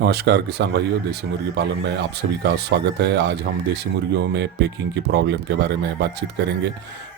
नमस्कार किसान भाइयों, देसी मुर्गी पालन में आप सभी का स्वागत है। आज हम देसी मुर्गियों में पेकिंग की प्रॉब्लम के बारे में बातचीत करेंगे।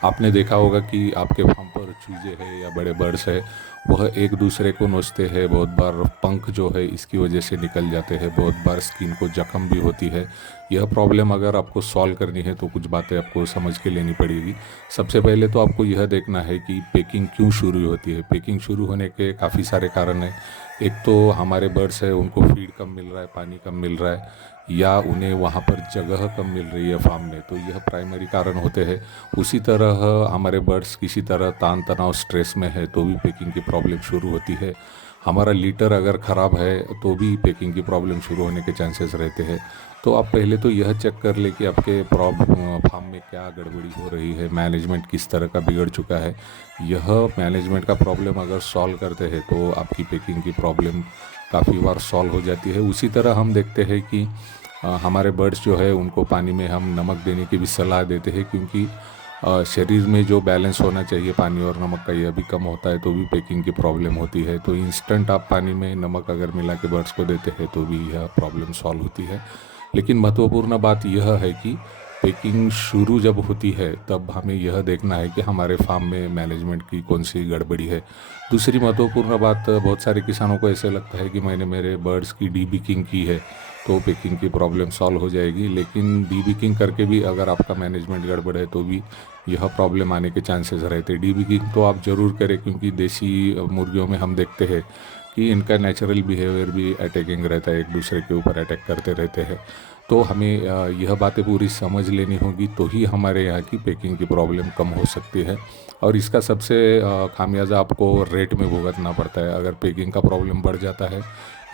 आपने देखा होगा कि आपके फार्म पर चूजे हैं या बड़े बर्ड्स हैं, वह एक दूसरे को नोचते हैं। बहुत बार पंख जो है इसकी वजह से निकल जाते हैं, बहुत बार स्किन को जख्म भी होती है। यह प्रॉब्लम अगर आपको सॉल्व करनी है तो कुछ बातें आपको समझ के लेनी पड़ेगी। सबसे पहले तो आपको यह देखना है कि पेकिंग क्यों शुरू होती है। पेकिंग शुरू होने के काफ़ी सारे कारण हैं। एक तो हमारे बर्ड्स है, उनको फीड कम मिल रहा है, पानी कम मिल रहा है, या उन्हें वहाँ पर जगह कम मिल रही है फार्म में, तो यह प्राइमरी कारण होते हैं। उसी तरह हमारे बर्ड्स किसी तरह तान तनाव स्ट्रेस में है तो भी पेकिंग की प्रॉब्लम शुरू होती है। हमारा लीटर अगर ख़राब है तो भी पेकिंग की प्रॉब्लम शुरू होने के चांसेस रहते हैं। तो आप पहले तो यह चेक कर ले कि आपके फार्म में क्या गड़बड़ी हो रही है, मैनेजमेंट किस तरह का बिगड़ चुका है। यह मैनेजमेंट का प्रॉब्लम अगर सॉल्व करते हैं तो आपकी पेकिंग की प्रॉब्लम काफ़ी बार सॉल्व हो जाती है। उसी तरह हम देखते हैं कि हमारे बर्ड्स जो है उनको पानी में हम नमक देने की भी सलाह देते हैं, क्योंकि शरीर में जो बैलेंस होना चाहिए पानी और नमक का, यह भी कम होता है तो भी पेकिंग की प्रॉब्लम होती है। तो इंस्टेंट आप पानी में नमक अगर मिला के बर्ड्स को देते हैं तो भी यह प्रॉब्लम सॉल्व होती है। लेकिन महत्वपूर्ण बात यह है कि पेकिंग शुरू जब होती है तब हमें यह देखना है कि हमारे फार्म में मैनेजमेंट की कौन सी गड़बड़ी है। दूसरी महत्वपूर्ण बात, बहुत सारे किसानों को ऐसे लगता है कि मैंने मेरे बर्ड्स की डीबिकिंग की है तो पेकिंग की प्रॉब्लम सॉल्व हो जाएगी। लेकिन डीबिकिंग करके भी अगर आपका मैनेजमेंट गड़बड़ है तो भी यह प्रॉब्लम आने के चांसेस रहते हैं। डीबिकिंग तो आप ज़रूर करें, क्योंकि देसी मुर्गियों में हम देखते हैं कि इनका नेचुरल बिहेवियर भी अटैकिंग रहता है, एक दूसरे के ऊपर अटैक करते रहते हैं। तो हमें यह बातें पूरी समझ लेनी होगी तो ही हमारे यहाँ की पेकिंग की प्रॉब्लम कम हो सकती है। और इसका सबसे खामियाजा आपको रेट में भुगतना पड़ता है अगर पेकिंग का प्रॉब्लम बढ़ जाता है।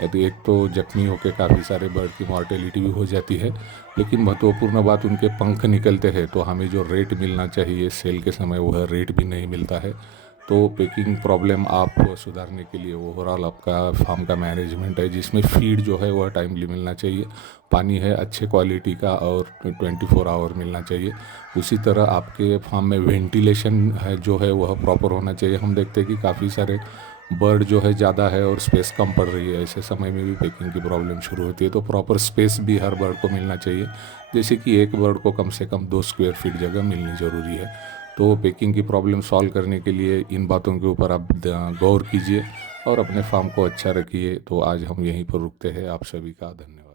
यदि एक तो जख्मी होकर काफ़ी सारे बर्ड की मॉर्टेलिटी भी हो जाती है, लेकिन महत्वपूर्ण बात उनके पंख निकलते हैं तो हमें जो रेट मिलना चाहिए सेल के समय वह रेट भी नहीं मिलता है। तो पेकिंग प्रॉब्लम आप सुधारने के लिए ओवरऑल आपका फार्म का मैनेजमेंट है, जिसमें फीड जो है वह टाइमली मिलना चाहिए, पानी है अच्छे क्वालिटी का और 24 आवर मिलना चाहिए। उसी तरह आपके फार्म में वेंटिलेशन है जो है वह प्रॉपर होना चाहिए। हम देखते हैं कि काफ़ी सारे बर्ड जो है ज़्यादा है और स्पेस कम पड़ रही है, ऐसे समय में भी पेकिंग की प्रॉब्लम शुरू होती है। तो प्रॉपर स्पेस भी हर बर्ड को मिलना चाहिए, जैसे कि एक बर्ड को कम से कम 2 स्क्वायर फीट जगह मिलनी ज़रूरी है। तो पेकिंग की प्रॉब्लम सॉल्व करने के लिए इन बातों के ऊपर आप गौर कीजिए और अपने फार्म को अच्छा रखिए। तो आज हम यहीं पर रुकते हैं। आप सभी का धन्यवाद।